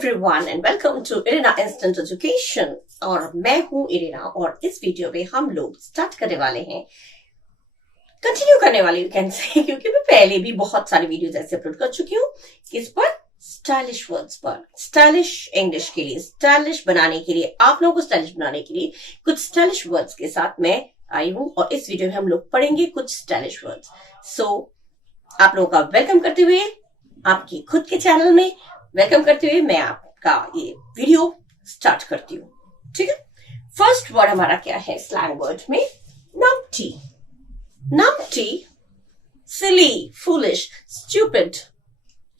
everyone and welcome to Irina instant education. और मैं हूं इरिना और इस वीडियो में हम लोग स्टार्ट करने वाले हैं, कंटिन्यू करने वाले यू कैन से, क्योंकि मैं पहले भी बहुत सारी वीडियोस ऐसे अपलोड कर चुकी हूँ। किस पर? स्टाइलिश वर्ड्स पर, स्टाइलिश इंग्लिश के लिए, स्टाइलिश बनाने के लिए, आप लोगों को स्टाइलिश बनाने के लिए कुछ स्टाइलिश वर्ड्स के साथ मैं आई हूँ और इस वीडियो में हम लोग पढ़ेंगे कुछ स्टाइलिश वर्ड्स। सो आप लोगों का वेलकम करते हुए, आपकी खुद के चैनल में वेलकम करते हुए मैं आपका ये वीडियो स्टार्ट करती हूँ। ठीक है, फर्स्ट वर्ड हमारा क्या है स्लैंग वर्ड में? Numpty. Numpty, silly, foolish, stupid.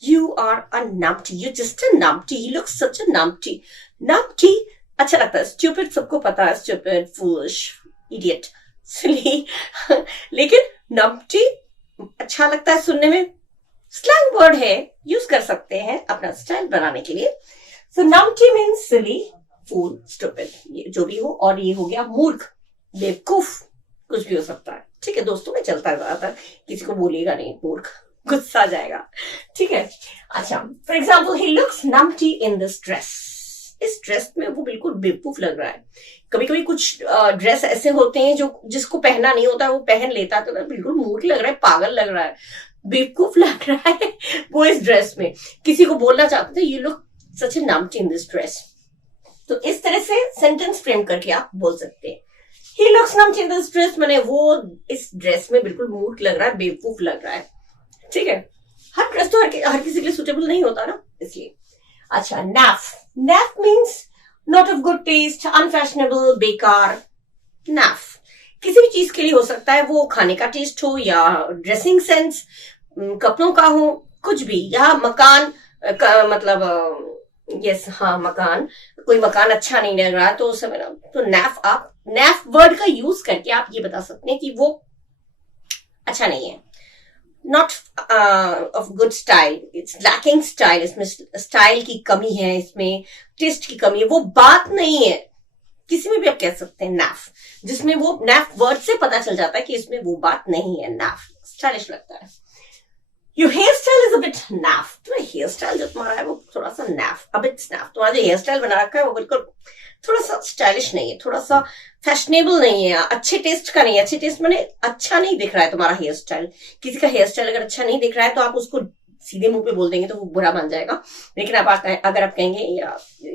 You are a numpty. You're just a numpty. You look such a numpty. Numpty अच्छा लगता है, stupid सबको पता है, stupid, foolish, idiot, silly लेकिन numpty अच्छा लगता है सुनने में, स्लैंग वर्ड है, यूज कर सकते हैं अपना स्टाइल बनाने के लिए। सो numpty means silly, fool, stupid, ये जो भी हो, और ये हो गया मूर्ख, बेवकूफ, कुछ भी हो सकता है। ठीक है, दोस्तों में चलता है ज्यादातर, किसी को बोलेगा नहीं मूर्ख, गुस्सा आ जाएगा। ठीक है, अच्छा, for example he looks numpty in this dress. इस ड्रेस में वो बिल्कुल बेवकूफ लग रहा है। कभी कभी कुछ ड्रेस ऐसे होते हैं जो जिसको पहनना नहीं होता वो पहन लेता है, तो बिल्कुल मूर्ख लग रहा है, पागल लग रहा है, बेवकूफ लग रहा है वो इस ड्रेस में। किसी को बोलना चाहते थे you look such a numpty in this dress, तो इस तरह से सेंटेंस फ्रेम करके आप बोल सकते हैं। He looks numpty in this dress माने वो इस ड्रेस में बिल्कुल मूर्ख लग रहा है, बेवकूफ लग रहा है। ठीक है, हर ड्रेस तो हर किसी के लिए सुटेबल नहीं होता ना, इसलिए। अच्छा, naff. Naff means not of good taste, unfashionable, बेकार। नैफ किसी भी चीज के लिए हो सकता है, वो खाने का टेस्ट हो या ड्रेसिंग सेंस, कपड़ों का हो, कुछ भी, या मकान का मतलब यस, हाँ मकान, कोई मकान अच्छा नहीं लग रहा तो उस समय तो नैफ, आप नैफ वर्ड का यूज करके आप ये बता सकते हैं कि वो अच्छा नहीं है, not of good style, it's lacking style, इसमें स्टाइल की कमी है, इसमें टेस्ट की कमी है, वो बात नहीं है। किसी में भी आप कह सकते हैं नैफ, जिसमें वो नैफ वर्ड से पता चल जाता है कि इसमें वो बात नहीं है, नैफ स्टाइलिश लगता है। Your hair style is a bit naff. तुम्हारा हेयर स्टाइल जो तुम्हारा है वो थोड़ा सा नैफ, अ बिट नैफ। तुम्हारा जो हेयर स्टाइल बना रखा है वो बिल्कुल थोड़ा सा स्टाइलिश नहीं है, थोड़ा सा फैशनेबल नहीं है, अच्छे टेस्ट का नहीं है। अच्छे टेस्ट माने अच्छा नहीं दिख रहा है तुम्हारा हेयर स्टाइल। किसी का हेयर स्टाइल अगर अच्छा नहीं दिख रहा है तो आप उसको सीधे मुंह पे बोल देंगे तो वो बुरा मान जाएगा। लेकिन अगर आप कहेंगे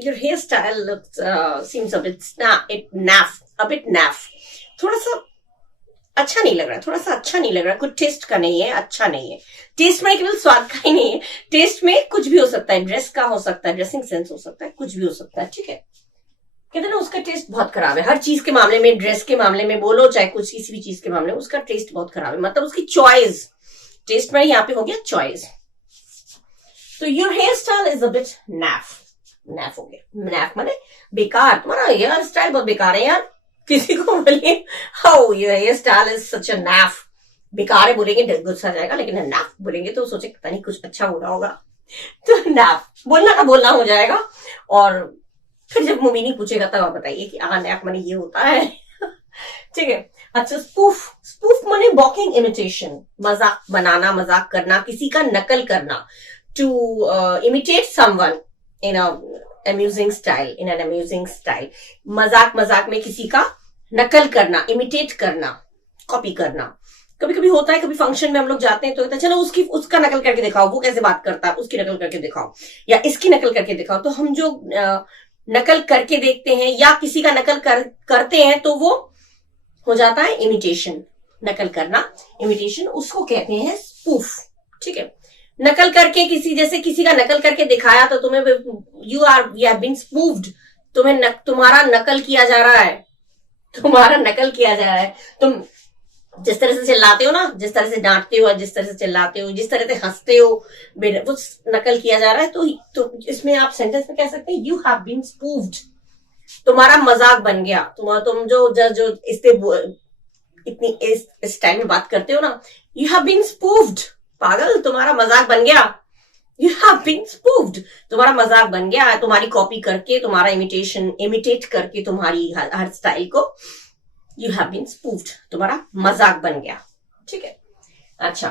your hair style looks seems a bit naff, a bit naff, थोड़ा सा अच्छा नहीं लग रहा है, थोड़ा सा अच्छा नहीं लग रहा है, कुछ टेस्ट का नहीं है, अच्छा नहीं है। टेस्ट में केवल स्वाद का ही नहीं है, टेस्ट में कुछ भी हो सकता है, ड्रेस का हो सकता है, ड्रेसिंग सेंस हो सकता है, कुछ भी हो सकता है। ठीक है, कहते ना उसका टेस्ट बहुत खराब है, हर चीज के मामले में, ड्रेस के मामले में बोलो, चाहे कुछ किसी भी चीज के मामले में, उसका टेस्ट बहुत खराब है, मतलब उसकी चॉइस, टेस्ट में यहाँ पे हो गया चॉइस। तो your hair style is a bit naff, naff हो गया, नैफ माने बेकार, तुम्हारा हेयर स्टाइल बहुत बेकार है यार। किसी को बोलिए how your hair style is such a naff, बेकार है बोलेंगे गुस्सा जाएगा, लेकिन नैफ बोलेंगे तो सोचे पता नहीं कुछ अच्छा हो रहा होगा, तो नैफ बोलना का बोलना हो जाएगा। और फिर जब मम्मी नहीं पूछेगा तब आप बताइए कि नैफ माने ये होता है। ठीक है, अच्छा, स्पूफ। स्पूफ माने वॉकिंग इमिटेशन, मजाक बनाना, मजाक करना, किसी का नकल करना, to imitate someone in amusing style, in an amusing style. मजाक में किसी का नकल करना, इमिटेट करना, कॉपी करना। कभी कभी होता है, कभी फंक्शन में हम लोग जाते हैं तो कहते हैं चलो उसका नकल करके दिखाओ, वो कैसे बात करता है, उसकी नकल करके दिखाओ, या इसकी नकल करके दिखाओ। तो हम जो नकल करके देखते हैं या किसी का नकल करते हैं तो वो हो जाता है इमिटेशन, नकल करना, इमिटेशन, उसको कहते हैं स्पूफ। ठीक है, नकल करके जैसे किसी का नकल करके दिखाया तो तुम्हें यू हैव बीन स्पूफ्ड, तुम्हारा नकल किया जा रहा है, तुम्हारा नकल किया जा रहा है। तुम जिस तरह से चिल्लाते हो ना, जिस तरह से डांटते हो, जिस तरह से चिल्लाते हो, जिस तरह से हंसते हो, वो नकल किया जा रहा है। तो इसमें आप सेंटेंस में कह सकते हैं यू हैव बीन स्पूफ्ड, तुम्हारा मजाक बन गया। तुम जो इतनी इस स्टाइल में बात करते हो ना, यू हैव बीन स्पूफ्ड, पागल, तुम्हारा मजाक बन गया। यू हैव बीन स्पूफ्ड, तुम्हारा मजाक बन गया, तुम्हारी कॉपी करके, तुम्हारा इमिटेट करके तुम्हारी हर स्टाइल को, यू हैव बीन स्पूफ्ड, तुम्हारा मजाक बन गया। ठीक है, अच्छा,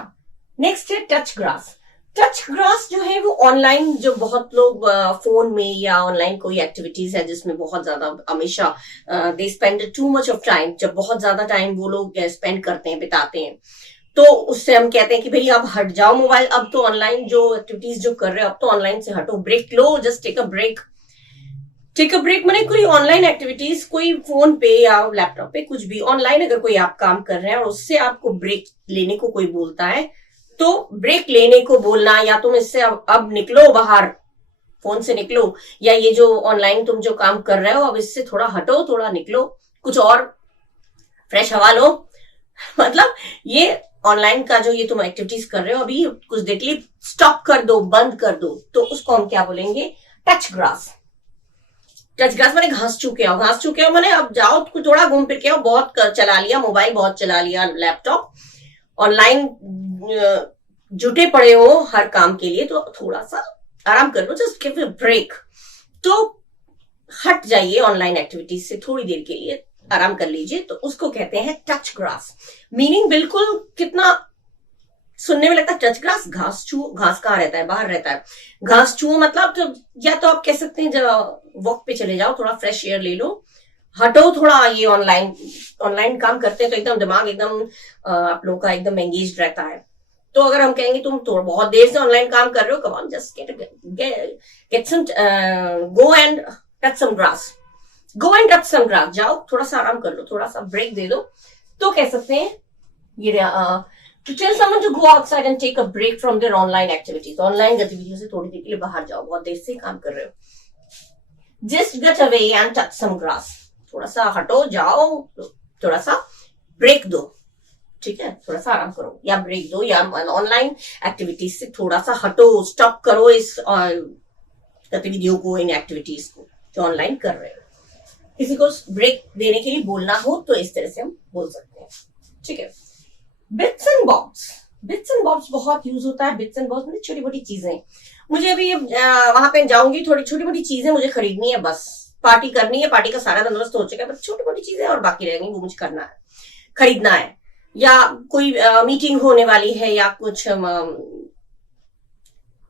नेक्स्ट है टच ग्रास। टच ग्रास जो है वो ऑनलाइन, जो बहुत लोग फोन में या ऑनलाइन कोई एक्टिविटीज है जिसमें बहुत ज्यादा हमेशा they spend too much of time, जब बहुत ज्यादा टाइम वो लोग स्पेंड करते हैं, बिताते हैं, तो उससे हम कहते हैं कि भाई अब हट जाओ मोबाइल, अब तो ऑनलाइन जो एक्टिविटीज जो कर रहे हो अब तो ऑनलाइन से हटो, ब्रेक लो, just take a break. Take a break मैंने कोई ऑनलाइन एक्टिविटीज, कोई फोन पे या लैपटॉप पे कुछ भी ऑनलाइन अगर कोई आप काम कर रहे हैं और उससे आपको ब्रेक लेने को कोई बोलता है, तो ब्रेक लेने को बोलना, या तुम इससे अब निकलो बाहर, फोन से निकलो, या ये जो ऑनलाइन तुम जो काम कर रहे हो अब इससे थोड़ा हटो, थोड़ा निकलो, कुछ और फ्रेश हवा लो, मतलब ये ऑनलाइन का जो ये तुम एक्टिविटीज कर रहे हो अभी कुछ देर के लिए स्टॉप कर दो, बंद कर दो, तो उसको हम क्या बोलेंगे? Touch grass. टच ग्रास माने घास चूके आओ, घास चूके आओ माने अब जाओ थोड़ा घूम फिर के आओ, बहुत चला लिया मोबाइल, बहुत चला लिया लैपटॉप, ऑनलाइन जुटे पड़े हो हर काम के लिए, तो थोड़ा सा आराम कर लो, जस्ट गिव अ ब्रेक, तो हट जाइए ऑनलाइन एक्टिविटीज से, थोड़ी देर के लिए आराम कर लीजिए, तो उसको कहते हैं टच ग्रास। मीनिंग बिल्कुल कितना सुनने में लगता है टच ग्रास, घास छू, घास कहाँ रहता है? बाहर रहता है। घास छू मतलब तो या तो आप कह सकते हैं जब वॉक पे चले जाओ, थोड़ा फ्रेश एयर ले लो, हटो थोड़ा, ये ऑनलाइन काम करते हैं तो एकदम दिमाग एकदम आप लोगों का एकदम एंगेज रहता है, तो अगर हम कहेंगे तुम तो बहुत देर से ऑनलाइन काम कर रहे हो, come on just get some, go and touch some grass, go and touch some grass, जाओ थोड़ा सा आराम कर लो, थोड़ा सा ब्रेक दे दो, तो कह सकते हैं ये to tell someone to go outside and take a break from their online activities, online गतिविधियों से थोड़ी देर के लिए बाहर जाओ, बहुत देर से काम कर रहे हो, just get away and touch some grass, थोड़ा सा हटो, जाओ, थोड़ा सा ब्रेक दो, ठीक है, थोड़ा सा आराम करो या ब्रेक दो, या ऑनलाइन एक्टिविटीज से थोड़ा सा हटो, स्टॉप करो इस गतिविधियों को, इन एक्टिविटीज को जो ऑनलाइन कर रहे हो। किसी को ब्रेक देने के लिए बोलना हो तो इस तरह से हम बोल सकते हैं, ठीक है। Bits and bobs, bits and bobs बहुत यूज होता है। बिट्स एंड बॉब्स मतलब छोटी मोटी चीजें, मुझे अभी वहां पे जाऊंगी, थोड़ी छोटी मोटी चीजें मुझे खरीदनी है, बस पार्टी करनी है, पार्टी का सारा बंदोबस्त हो चुका है, बस छोटी मोटी चीजें और बाकी रह गई, वो मुझे करना है, खरीदना है, या कोई मीटिंग होने वाली है, या कुछ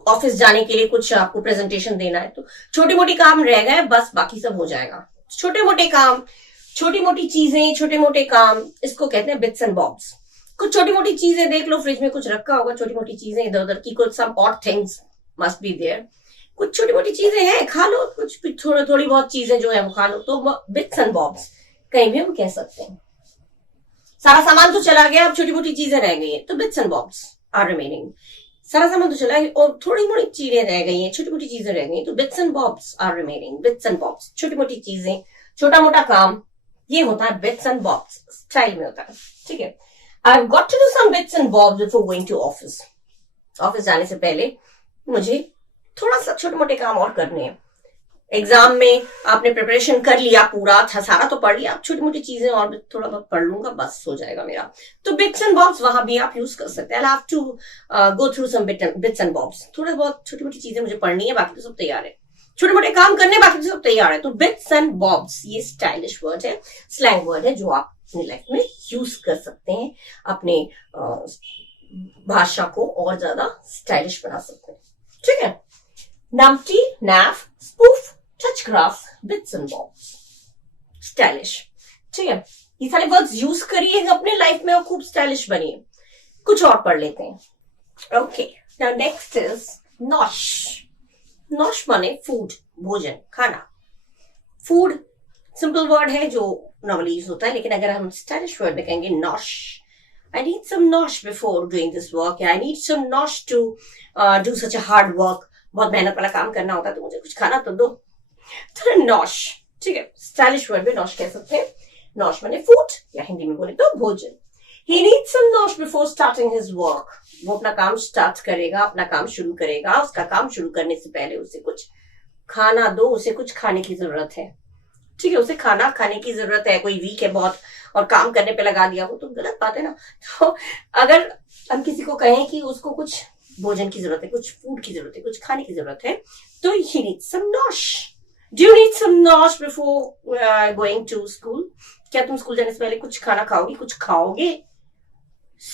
ऑफिस जाने के लिए कुछ आपको प्रेजेंटेशन देना है, तो छोटी मोटी काम रह गए, बस बाकी सब हो जाएगा। छोटे मोटे काम, छोटी मोटी चीजें, छोटे मोटे काम, इसको कहते हैं बिट्स एंड बॉब्स। कुछ छोटी मोटी चीजें देख लो, फ्रिज में कुछ रखा होगा, छोटी मोटी चीजें इधर उधर की, कुछ some odd things must be there, कुछ छोटी मोटी चीजें हैं, खा लो, कुछ थोड़ी बहुत चीजें जो है वो खा लो, तो बिट्स एंड बॉब्स कहीं भी हम कह सकते हैं। सारा सामान तो चला गया, अब छोटी मोटी चीजें रह गई हैं, तो bits and bobs are remaining. सारा सामान तो चला गया और थोड़ी मोटी चीजें रह गई हैं, छोटी मोटी चीजें रह गई, तो bits and bobs are remaining. Bits and bobs, छोटी मोटी चीजें, छोटा मोटा काम, ये होता है बिट्स एंड बॉब्स, स्टाइल में होता है, ठीक है। I've got to do some bits and bobs before going to office. Office जाने से पहले मुझे थोड़ा सा छोटे मोटे काम और करने हैं। एग्जाम में आपने प्रिपरेशन कर लिया, पूरा था सारा तो पढ़ लिया, आप छोटी मोटी चीजें और भी थोड़ा बहुत पढ़ लूंगा, बस हो जाएगा मेरा। तो बिट्स एंड बॉब्स वहां भी आप यूज कर सकते हैं। I'll have to go through some bits and bobs. थोड़ा बहुत छोटी मोटी चीजें मुझे पढ़नी है, बाकी तो सब तैयार है, छोटे मोटे काम करने, बाकी तो सब तैयार है। तो बिट्स एंड बॉब्स ये स्टाइलिश वर्ड है, स्लैंग वर्ड है, जो आप अपनी लाइफ में यूज कर सकते हैं, अपने भाषा को और ज्यादा स्टाइलिश बना सकते हैं, ठीक है। Numpty, naff, spoof, touch grass, bits and bobs, stylish, ठीक है। ये सारे वर्ड्स यूज करिए अपने लाइफ में और खूब स्टाइलिश बनिए। कुछ और पढ़ लेते हैं। Okay, now next is nosh. Nosh माने फूड, भोजन, खाना। फूड सिंपल वर्ड है जो नॉर्मली यूज होता है, लेकिन अगर हम स्टाइलिश वर्ड में कहेंगे nosh, I need some nosh before doing this work, I need some nosh to do such a hard work, बहुत मेहनत वाला काम करना होता है, तो मुझे कुछ खाना तो दो, तो नॉश, ठीक है। स्टाइलिश वर्ड में नॉश कह सकते हैं। नॉश माने फूड, या हिंदी में बोले तो भोजन। He needs some nosh before starting his work. वो अपना काम स्टार्ट करेगा, अपना काम शुरू करेगा, उसका काम शुरू करने से पहले उसे कुछ खाना दो, उसे कुछ खाने की जरूरत है, ठीक है, उसे खाना खाने की जरूरत है। कोई वीक है बहुत और काम करने पे लगा दिया, वो तो गलत बात है ना। तो अगर हम किसी को कहें कि उसको कुछ भोजन की जरूरत है, कुछ फूड की जरूरत है, कुछ खाने की जरूरत है, तो he needs some nosh. Do you need some nosh before going to school? क्या तुम स्कूल जाने से पहले कुछ खाना खाओगी, कुछ खाओगे?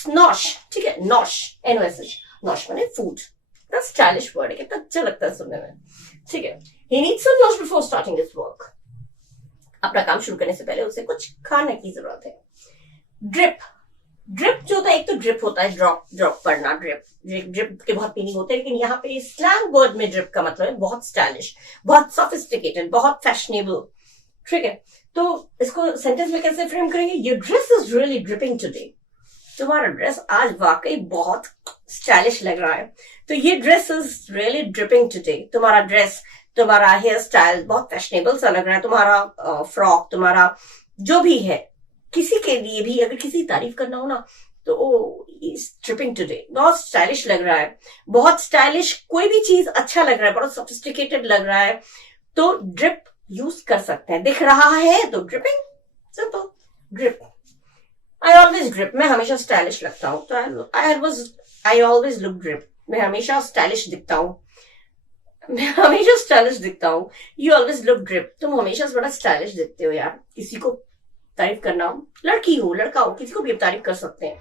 नॉश, ठीक है, नॉश, NOSH, नॉश माने फूड, कितना स्टाइलिश वर्ड है, कितना अच्छा लगता है सुनने में, ठीक है। He needs some notes before starting his work. अपना काम शुरू करने से पहले उसे कुछ खाने की जरूरत है। ड्रिप, ड्रिप जो होता है, एक तो ड्रिप होता है ड्रॉप, ड्रॉप पड़ना, ड्रिप, ड्रिप के बहुत मीनिंग होते हैं, लेकिन यहाँ पे स्लैंग वर्ड में ड्रिप का मतलब है बहुत स्टाइलिश, बहुत सोफिस्टिकेटेड, बहुत फैशनेबल, ठीक है। तो इसको सेंटेंस में कैसे फ्रेम करेंगे? Your dress is really dripping today. तुम्हारा ड्रेस आज वाकई बहुत स्टाइलिश लग रहा है। तो ये dress is really dripping today. तुम्हारा ड्रेस, तुम्हारा हेयर स्टाइल बहुत फैशनेबल सा लग रहा है। तुम्हारा फ्रॉक, तुम्हारा जो भी है, किसी के लिए भी अगर किसी तारीफ करना हो ना, तो ओ ड्रिपिंग टुडे, बहुत स्टाइलिश लग रहा है, बहुत स्टाइलिश, कोई भी चीज अच्छा लग रहा है, बहुत सोफिस्टिकेटेड लग रहा है, तो ड्रिप यूज कर सकते हैं। दिख रहा है तो dripping, simple, drip. I always drip, मैं हमेशा स्टाइलिश लगता हूँ, तो आई ऑलवेज लुक ड्रिप, मैं हमेशा स्टाइलिश दिखता हूँ, मैं हमेशा स्टाइलिश दिखता हूँ। यू ऑलवेज लुक ड्रिप, तुम हमेशा से बड़ा स्टाइलिश दिखते हो यार। किसी को तारीफ करना हो, लड़की हो लड़का हो, किसी को भी तारीफ कर सकते हैं।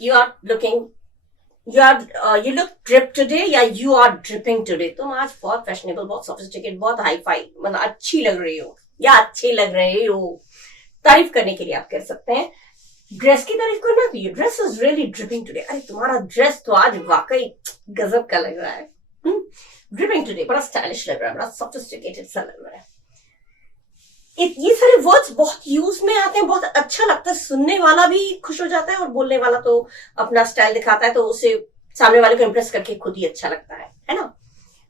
You are looking, you look drip today या you are dripping today। तुम आज बहुत फैशनेबल, बहुत सोफिस्टिकेटेड, बहुत हाई फाई, मतलब अच्छी लग रही हो या अच्छे लग रहे हो। तारीफ करने के लिए आप कर सकते हैं। ड्रेस की तारीफ करना तो ये dress is really dripping today, अरे तुम्हारा ड्रेस तो आज वाकई गजब का लग रहा है। ड्रिपिंग टुडे, बड़ा स्टाइलिश लग रहा है, बड़ा सोफिस्टिकेटेड सा लग रहा है। ये सारे वर्ड्स बहुत यूज में आते हैं, बहुत अच्छा लगता है, सुनने वाला भी खुश हो जाता है और बोलने वाला तो अपना स्टाइल दिखाता है, तो उसे सामने वाले को इम्प्रेस करके खुद ही अच्छा लगता है ना।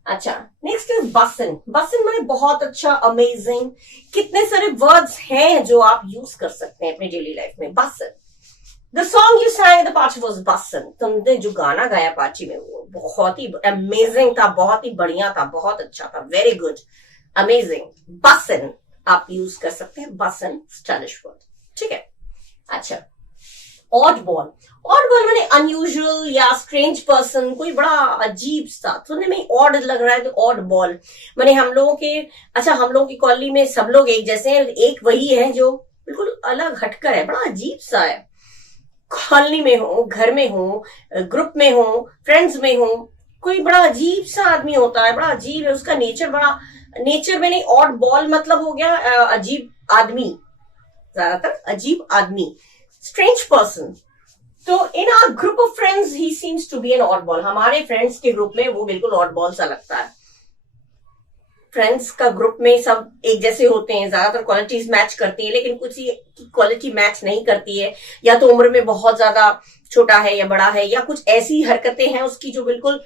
अच्छा, नेक्स्ट इज बसन। बसन माने बहुत अच्छा, अमेजिंग। कितने सारे वर्ड्स हैं जो आप यूज कर सकते हैं अपनी डेली लाइफ में। बसन, the song you sang the party was बसन। तुमने जो गाना गाया पार्टी में वो बहुत ही अमेजिंग था, बहुत ही बढ़िया था, बहुत अच्छा था, वेरी गुड, अमेजिंग। बसन आप यूज कर सकते हैं, बसन स्टाइलिश वर्ड, ठीक है। अच्छा, ऑड बॉल। ऑड बॉल माने अनयूजुअल या स्ट्रेंज पर्सन, कोई बड़ा अजीब सा, सुनने में ऑड लग रहा है तो ऑड बॉल माने हम लोगों के, अच्छा हम लोगों की कॉलोनी में सब लोग एक जैसे हैं, एक वही है जो बिल्कुल अलग हटकर है, बड़ा अजीब सा है। कॉलोनी में हो, घर में हो, ग्रुप में हो, फ्रेंड्स में हो, कोई बड़ा अजीब सा आदमी होता है, बड़ा अजीब है, उसका नेचर बड़ा, नेचर में नहीं, ऑड बॉल मतलब हो गया अजीब आदमी, ज्यादातर अजीब आदमी, स्ट्रेंज पर्सन। तो in our group of friends he seems to be an odd ball. हमारे फ्रेंड्स के ग्रुप में वो बिल्कुल ऑड बॉल सा लगता है। फ्रेंड्स का ग्रुप में सब एक जैसे होते हैं, ज्यादातर क्वालिटीज मैच करती है, लेकिन कुछ की क्वालिटी मैच नहीं करती है, या तो उम्र में बहुत ज्यादा छोटा है या बड़ा है, या कुछ ऐसी हरकतें हैं उसकी जो बिल्कुल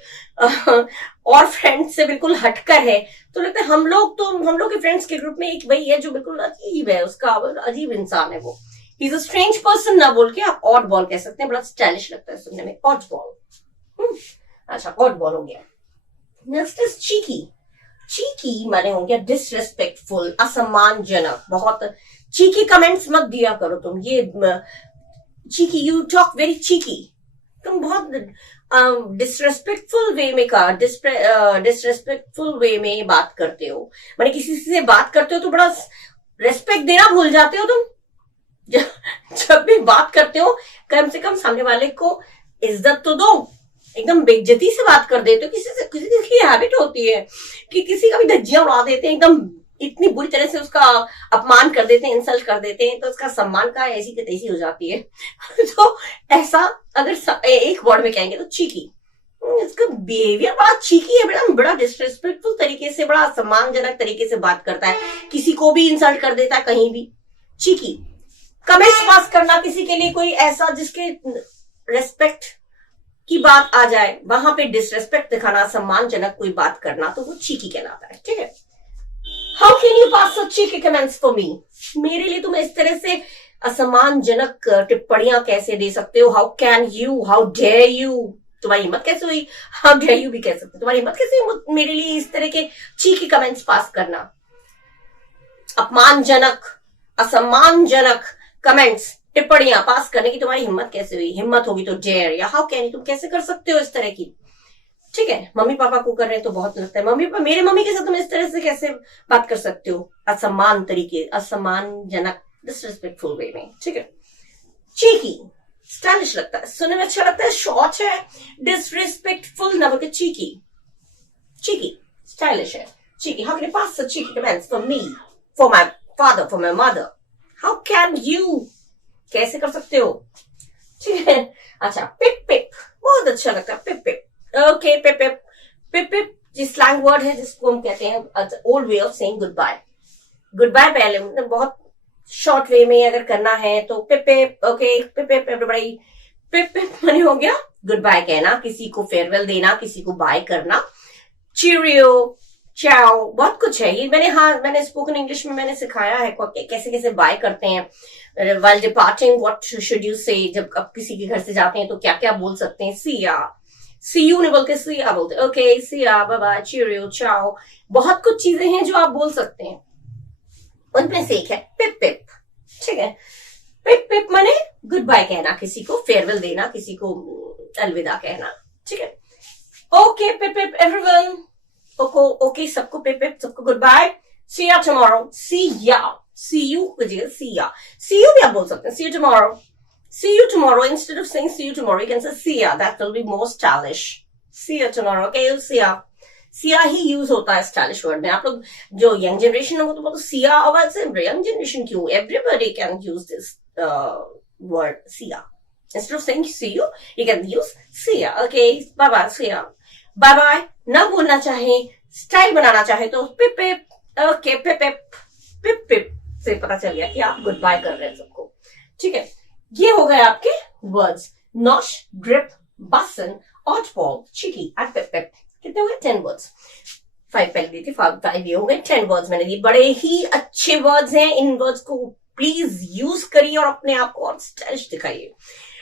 और फ्रेंड्स से बिल्कुल हटकर है। तो लगता है हम लोग के फ्रेंड्स के ग्रुप में एक वही है जो बिल्कुल अजीब है, उसका अजीब इंसान है वो। He is a strange person ना बोल के आप ऑड बॉल कह सकते हैं, बड़ा स्टाइलिश लगता है सुनने में, ऑड बॉल। अच्छा, ऑड बॉल हो गया। Next is cheeky. चीकी माने हो गया डिसरेस्पेक्टफुल, असम्मानजनक। बहुत चीकी कमेंट्स मत दिया करो तुम, ये cheeky, you talk very cheeky, तुम बहुत डिसरेस्पेक्टफुल वे में डिसरेस्पेक्टफुल वे में बात करते हो, माने किसी से बात करते हो तो बड़ा रेस्पेक्ट देना भूल जाते हो तुम। जब भी बात करते हो कम से कम सामने वाले को इज्जत तो दो, एकदम बेइज्जती से बात कर देते हो। किसी की हैबिट होती है कि किसी का भी धज्जियां उड़ा देते हैं, एकदम इतनी बुरी तरह से उसका अपमान कर देते हैं, इंसल्ट कर देते हैं, तो उसका सम्मान का ऐसी की तैसी हो जाती है। तो ऐसा अगर एक वर्ड में कहेंगे तो चीकी, इसका बिहेवियर बड़ा चीकी है, बड़ा डिसरेस्पेक्टफुल तरीके से, बड़ा सम्मानजनक तरीके से बात करता है, किसी को भी इंसल्ट कर देता है कहीं भी, चीकी। कमेंट्स पास करना किसी के लिए, कोई ऐसा जिसके रेस्पेक्ट की बात आ जाए, वहां पे डिसरेस्पेक्ट दिखाना, सम्मानजनक कोई बात करना, तो वो चीकी कहलाता है, ठीक है। How can you pass such cheeky comments for me. मेरे लिए तुम इस तरह से असम्मानजनक टिप्पणियां कैसे दे सकते हो। How can you, how dare you, तुम्हारी हिम्मत कैसे हुई, हाउ डेयर यू भी कह सकते हो, तुम्हारी हिम्मत कैसे हुई मेरे लिए इस तरह के चीकी कमेंट्स पास करना। अपमानजनक, असम्मानजनक कमेंट्स, टिप्पणियां पास करने की तुम्हारी हिम्मत कैसे हुई। हिम्मत होगी तो डेयर या हाउ कैन यू, तुम कैसे कर सकते हो इस तरह की, ठीक है। मम्मी पापा को कर रहे हैं तो बहुत लगता है, मम्मी पापा, मेरे मम्मी के साथ तुम इस तरह से कैसे बात कर सकते हो, असम्मान तरीके, असम्मानजनक, डिसरिस्पेक्टफुल वे में, ठीक है। चीकी, स्टाइलिश लगता है, सुनने में अच्छा लगता है, शॉर्ट है, डिसरिस्पेक्टफुल ना बोल के चीकी, cheeky, stylish है, cheeky. How can you pass such cheeky comments for me, for my father, for my mother? How can you? कैसे कर सकते हो? ठीक है. अच्छा, पिप पिप बहुत अच्छा लगता है, pip pip. Okay, pip pip pip pip जी स्लैंग वर्ड है जिसको हम कहते हैं old way of saying goodbye. Goodbye पहले मतलब बहुत शॉर्ट वे में अगर करना है तो पिप पिप. ओके, पिप पिप एवरीबॉडी. पिप पिप माने हो गया गुड बाय कहना, किसी को फेयरवेल देना, किसी को बाय करना. चीरियो, चाओ, बहुत कुछ है ये. मैंने स्पोकन इंग्लिश में मैंने सिखाया है कैसे कैसे बाय करते हैं. while departing what should you say, जब आप किसी के घर से जाते हैं तो क्या क्या बोल सकते हैं. सिया, सी यू नहीं बोलते, सिया बोलते. Okay, see ya, bye bye, cheerio, ciao. बहुत कुछ चीजें हैं जो आप बोल सकते हैं. उनमें से एक है पिप पिप. ठीक है, पिप पिप माने गुड बाय कहना, किसी को फेयरवेल देना, किसी को अलविदा कहना. ठीक है. ओके, पिप पिप एवरीवन. ओके, सबको पिप पिप, सबको गुड बाय. सी या टुमारो, सी या, सी यू की जगह सी या, सी यू भी आप बोल सकते हैं. See you tomorrow, see you tomorrow. Instead of saying see you tomorrow you can say see ya. That will be more stylish. See ya tomorrow. Okay, सी या. सिया ही यूज होता है स्टाइलिश वर्ड में. आप लोग जो यंग जनरेशन है वो तो सिया आवाज से. यंग जनरेशन क्यों, everybody can use this word Siya. Instead of saying see you, you can use see ya. Okay, bye bye, see ya. Bye bye. ना बोलना चाहे, स्टाइल बनाना चाहे तो पिप pip. Okay, pip pip pip पिप से पता चल गया कि आप गुड बाय कर रहे हैं सबको. ठीक है, ये हो गए आपके वर्ड्स. नॉश, ग्रिप, बसन, ऑटबॉल, चिकी एंड पिप पिप. कितने हो गए? 10 वर्ड्स. 5 पहले दी थी, 5 ये हो गए. 10 वर्ड्स मैंने दिए. बड़े ही अच्छे वर्ड्स हैं. इन वर्ड्स को प्लीज यूज करिए और अपने आप को और स्टाइलिश दिखाइए.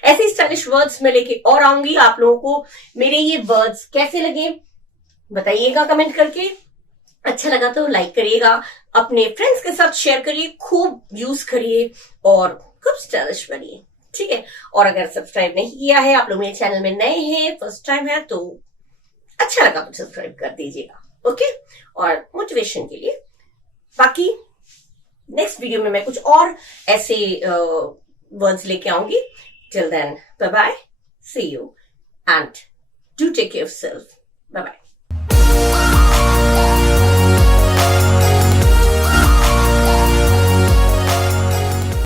ऐसे स्टाइलिश वर्ड्स में लेके और आऊंगी. आप लोगों को मेरे ये वर्ड्स कैसे लगे बताइएगा कमेंट करके. अच्छा लगा तो लाइक करिएगा, अपने फ्रेंड्स के साथ शेयर करिए, खूब यूज करिए और खूब स्टाइलिश बनिए. ठीक है. और अगर सब्सक्राइब नहीं किया है, आप लोग मेरे चैनल में नए हैं, फर्स्ट टाइम है, तो अच्छा लगा तो सब्सक्राइब कर दीजिएगा. ओके, और मोटिवेशन के लिए. बाकी नेक्स्ट वीडियो में मैं कुछ और ऐसे वर्ड्स लेके आऊंगी. Till then, bye-bye, see you, and do take care of yourself. Bye-bye.